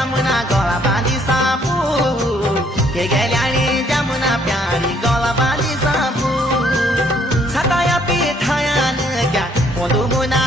जमुना गळा बांधी सापू हे गेल्याने जमुना प्यारी गळा बांधी सापू सताया पिठायान क्या ओलू मुना